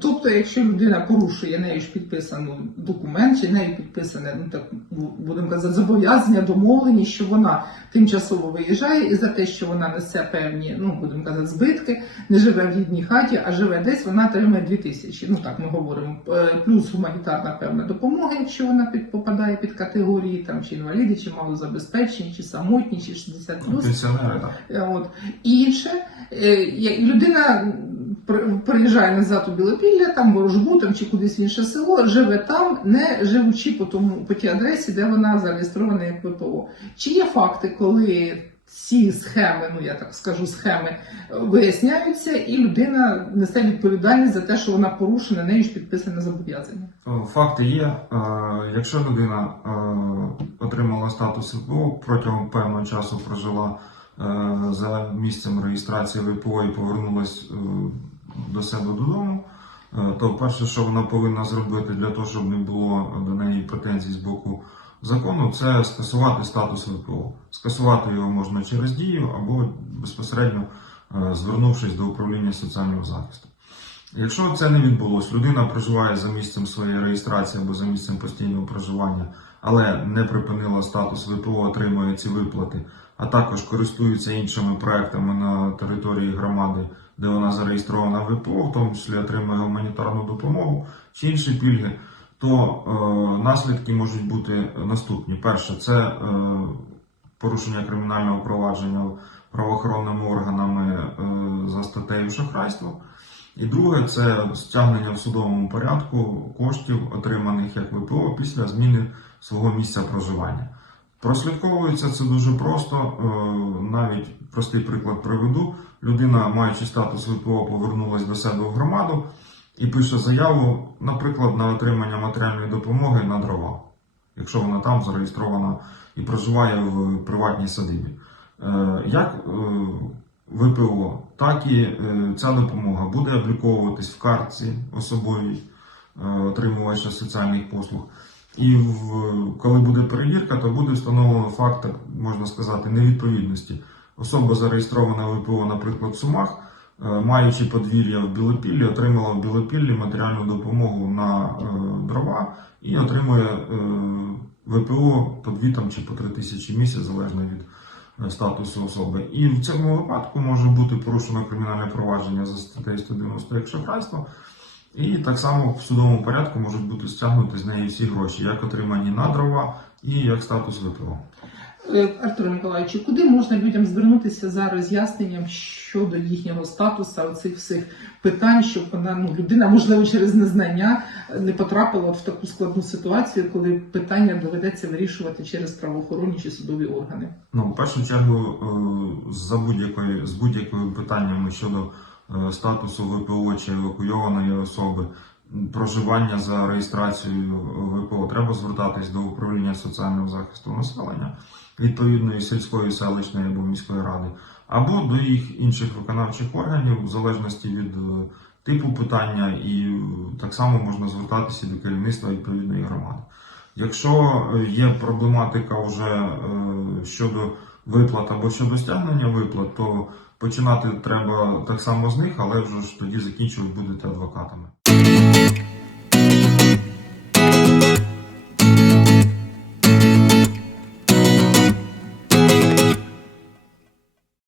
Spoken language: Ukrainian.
Тобто, якщо людина порушує нею ж підписаний документ, чи нею підписане, ну так будемо казати, зобов'язання, домовлені, що вона тимчасово виїжджає, і за те, що вона несе певні, ну будемо казати, збитки, не живе в рідній хаті, а живе десь, вона отримує 2 тисячі. Ну так ми говоримо. Е, Плюс гуманітарна певна допомога, якщо вона під попадає під категорії там чи інваліди, чи малозабезпечені, чи самотні, чи 60 плюс. Пенсіонери, так. Е, От. Інше, е, людина приїжджає назад у Білопілля, там Ворожбу, там чи кудись в інше село, живе там, не живучи по тому по тій адресі, де вона зареєстрована як ВПО. Чи є факти, коли ці схеми, ну я так скажу, схеми е, виясняються, і людина несе відповідальність за те, що вона порушена, нею ж підписане зобов'язання? Факти є. Е, Якщо людина е, отримала статус ВПО, протягом певного часу прожила за місцем реєстрації ВПО і повернулась до себе додому, е, то перше, що вона повинна зробити для того, щоб не було до неї претензій з боку закону, це скасувати статус ВПО. Скасувати його можна через дію або безпосередньо е, звернувшись до управління соціального захисту. Якщо це не відбулося, людина проживає за місцем своєї реєстрації або за місцем постійного проживання, але не припинила статус ВПО, отримує ці виплати, а також користується іншими проектами на території громади, де вона зареєстрована в ВПО, в тому числі отримує гуманітарну допомогу чи інші пільги, то е, наслідки можуть бути наступні. Перше, це е, порушення кримінального провадження правоохоронними органами е, за статтею шахрайство. І друге це стягнення в судовому порядку коштів, отриманих як ВПО після зміни свого місця проживання. Прослідковується це дуже просто. е, Навіть простий приклад приведу. Людина, маючи статус ВПО, повернулася до себе в громаду і пише заяву, наприклад, на отримання матеріальної допомоги на дрова, якщо вона там зареєстрована і проживає в приватній садибі. Е, Як е, ВПО, так і ця допомога буде обліковуватись в картці особовій отримувача соціальних послуг. І в, коли буде перевірка, то буде встановлено факт, можна сказати, невідповідності. Особа зареєстрована ВПО, наприклад, в Сумах, е, маючи подвір'я в Білопіллі, отримала в Білопіллі матеріальну допомогу на е, дрова і отримує е, ВПО по 2 там, чи по 3 тисячі місяць, залежно від е, статусу особи. І в цьому випадку може бути порушено кримінальне провадження за статтею 190 як шахрайство. І так само в судовому порядку можуть бути стягнуті з неї всі гроші, як отримані на дрова і як статус ВПО. Е, Артур Миколаївич, куди можна людям звернутися за роз'ясненням щодо їхнього статусу, оцих всіх питань, щоб вона ну людина, можливо, через незнання не потрапила в таку складну ситуацію, коли питання доведеться вирішувати через правоохоронні чи судові органи? Ну, в першу чергу, е, за будь-якої з будь-якими питаннями щодо статусу ВПО чи евакуйованої особи, проживання за реєстрацією ВПО, треба звертатись до управління соціального захисту населення відповідної сільської, селищної або міської ради, або до їх інших виконавчих органів, в залежності від е, типу питання, і е, так само можна звертатися до керівництва відповідної громади. Якщо е, є проблематика вже е, щодо виплат або щодо стягнення виплат, то починати треба так само з них, але вже ж тоді закінчувати будете адвокатами.